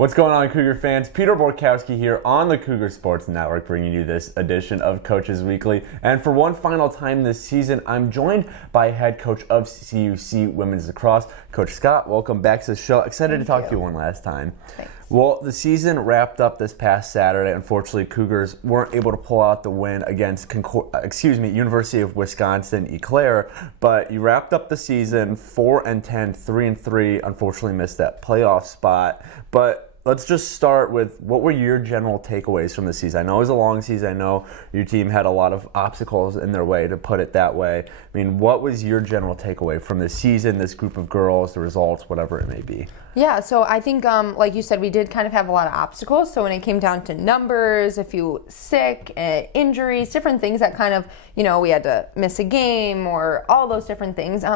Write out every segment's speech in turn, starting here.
What's going on, Cougar fans? Peter Borkowski here on the Cougar Sports Network, bringing you this edition of Coaches Weekly. And for one final time this season, I'm joined by head coach of CUC Women's Lacrosse, Coach Scott. Welcome back to the show. Excited to talk to you one last time. Thanks. Well, the season wrapped up this past Saturday. Unfortunately, Cougars weren't able to pull out the win against University of Wisconsin Eau Claire, but you wrapped up the season 4-10, 3-3. Unfortunately, missed that playoff spot. But let's just start with, what were your general takeaways from the season? I know it was a long season. I know your team had a lot of obstacles in their way, to put it that way. I mean, what was your general takeaway from this season, this group of girls, the results, whatever it may be? Yeah, so I think, like you said, we did kind of have a lot of obstacles. So when it came down to numbers, a few sick, injuries, different things that kind of, we had to miss a game or all those different things.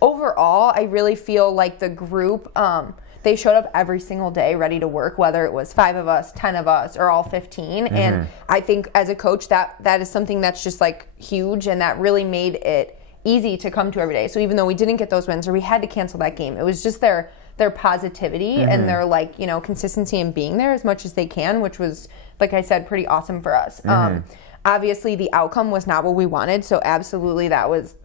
Overall, I really feel like the group, they showed up every single day ready to work, whether it was 5 of us, 10 of us, or all 15. Mm-hmm. And I think as a coach, that is something that's just like huge, and that really made it easy to come to every day. So even though we didn't get those wins or we had to cancel that game, it was just their positivity and their consistency in being there as much as they can, which was, like I said, pretty awesome for us. Obviously the outcome was not what we wanted, so absolutely that was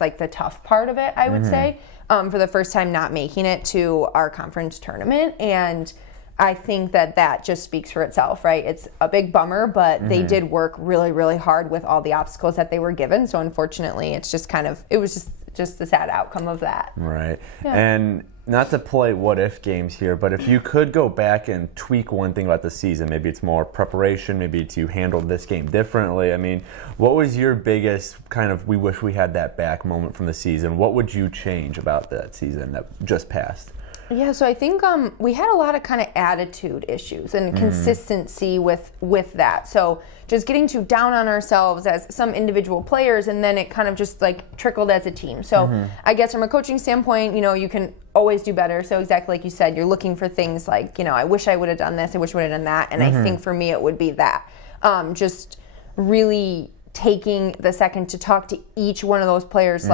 like the tough part of it, I would say, for the first time not making it to our conference tournament. And I think that just speaks for itself, right? It's a big bummer, but they did work really, really hard with all the obstacles that they were given. So unfortunately, it's just it was just the sad outcome of that. Right. Yeah. And not to play what-if games here, but if you could go back and tweak one thing about the season, maybe it's more preparation, maybe it's you handled this game differently. I mean, what was your biggest kind of, we wish we had that back moment from the season? What would you change about that season that just passed? Yeah, so I think we had a lot of kind of attitude issues and consistency with that. So just getting too down on ourselves as some individual players, and then it kind of just like trickled as a team. So I guess from a coaching standpoint, you can always do better. So exactly like you said, you're looking for things like, I wish I would have done this, I wish I would have done that. And I think for me it would be that. Just really taking the second to talk to each one of those players,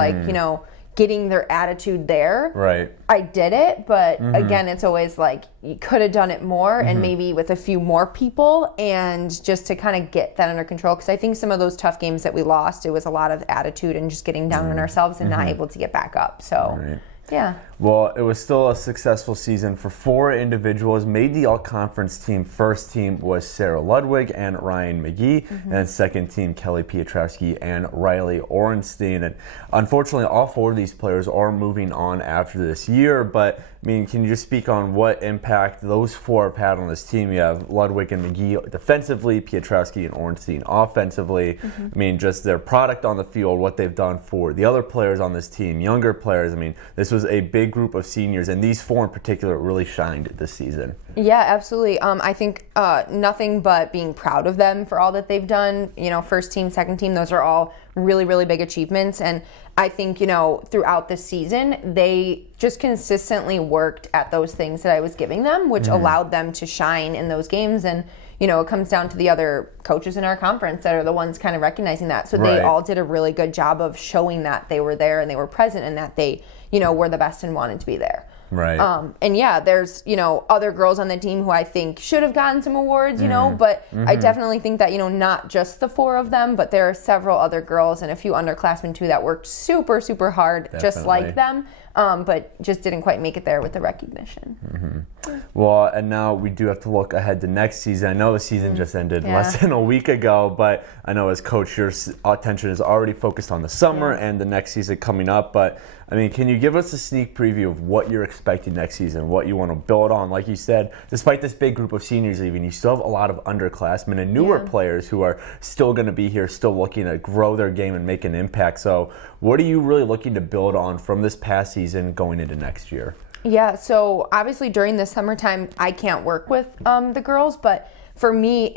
getting their attitude there. Right. I did it, but again, it's always like you could have done it more and maybe with a few more people, and just to kind of get that under control. Because I think some of those tough games that we lost, it was a lot of attitude and just getting down on ourselves and not able to get back up. So, yeah. Well, it was still a successful season for 4 individuals. Made the all-conference team. First team was Sarah Ludwig and Ryan McGee, and then second team Kelly Piotrowski and Riley Orenstein. And unfortunately, all 4 of these players are moving on after this year. But I mean, can you just speak on what impact those 4 have had on this team? You have Ludwig and McGee defensively, Piotrowski and Orenstein offensively. I mean, just their product on the field, what they've done for the other players on this team, younger players. I mean, this was a big group of seniors, and these 4 in particular really shined this season. Yeah, absolutely. I think nothing but being proud of them for all that they've done. First team, second team, those are all really, really big achievements. And I think, throughout the season, they just consistently worked at those things that I was giving them, which allowed them to shine in those games. And, it comes down to the other coaches in our conference that are the ones kind of recognizing that. So they all did a really good job of showing that they were there and they were present and that they, were the best and wanted to be there. Right. And yeah, there's, other girls on the team who I think should have gotten some awards, but I definitely think that, not just the 4 of them, but there are several other girls and a few underclassmen too that worked super, super hard, just like them, but just didn't quite make it there with the recognition. Well, and now we do have to look ahead to next season. I know the season just ended less than a week ago, but I know as coach, your attention is already focused on the summer and the next season coming up. But I mean, can you give us a sneak preview of what you're expecting next season, what you want to build on? Like you said, despite this big group of seniors even, you still have a lot of underclassmen and newer players who are still going to be here, still looking to grow their game and make an impact. So what are you really looking to build on from this past season going into next year? Yeah, so obviously during the summertime, I can't work with the girls, but for me,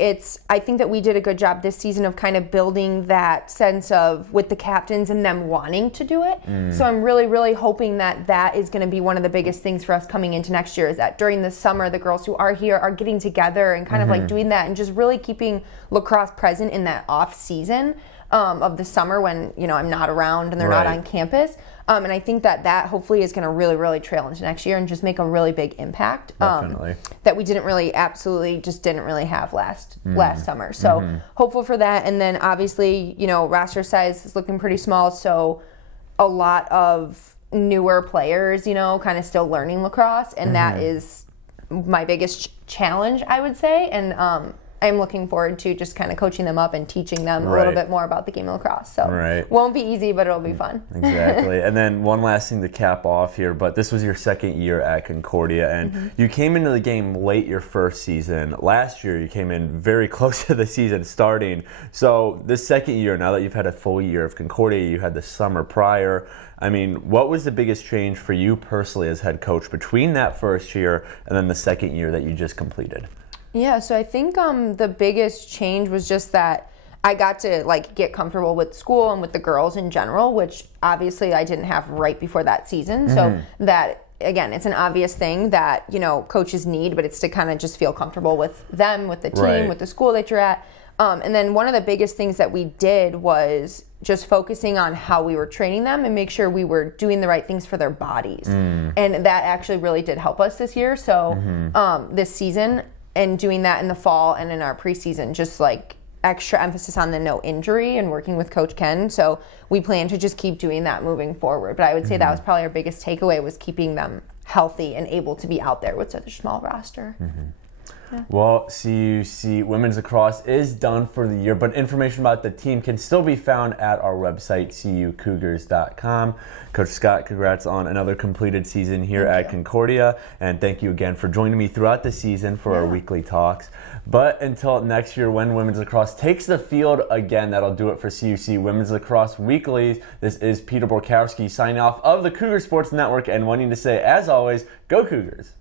I think that we did a good job this season of kind of building that sense of with the captains and them wanting to do it. So I'm really, really hoping that is going to be one of the biggest things for us coming into next year, is that during the summer, the girls who are here are getting together and kind of like doing that and just really keeping lacrosse present in that off season of the summer when, I'm not around and they're not on campus. And I think that hopefully is going to really, really trail into next year and just make a really big impact. Definitely. That we didn't really have last summer. So hopeful for that. And then obviously, roster size is looking pretty small. So a lot of newer players, kind of still learning lacrosse. And that is my biggest challenge, I would say. And I'm looking forward to just kind of coaching them up and teaching them a little bit more about the game of lacrosse. So won't be easy, but it'll be fun. Exactly. And then one last thing to cap off here, but this was your second year at Concordia, and you came into the game late your first season. Last year, you came in very close to the season starting. So this second year, now that you've had a full year of Concordia, you had the summer prior. I mean, what was the biggest change for you personally as head coach between that first year and then the second year that you just completed? Yeah, so I think the biggest change was just that I got to get comfortable with school and with the girls in general, which obviously I didn't have right before that season. So that, again, it's an obvious thing that, coaches need, but it's to kind of just feel comfortable with them, with the team, with the school that you're at. And then one of the biggest things that we did was just focusing on how we were training them and make sure we were doing the right things for their bodies. And that actually really did help us this year. So this season, and doing that in the fall and in our preseason, just extra emphasis on the no injury and working with Coach Ken. So we plan to just keep doing that moving forward. But I would say that was probably our biggest takeaway, was keeping them healthy and able to be out there with such a small roster. Yeah. Well, CUC Women's Lacrosse is done for the year, but information about the team can still be found at our website, cucougars.com. Coach Scott, congrats on another completed season here at Concordia, and thank you again for joining me throughout the season for our weekly talks. But until next year, when Women's Lacrosse takes the field again, that'll do it for CUC Women's Lacrosse Weeklies. This is Peter Borkowski signing off of the Cougar Sports Network and wanting to say, as always, go Cougars!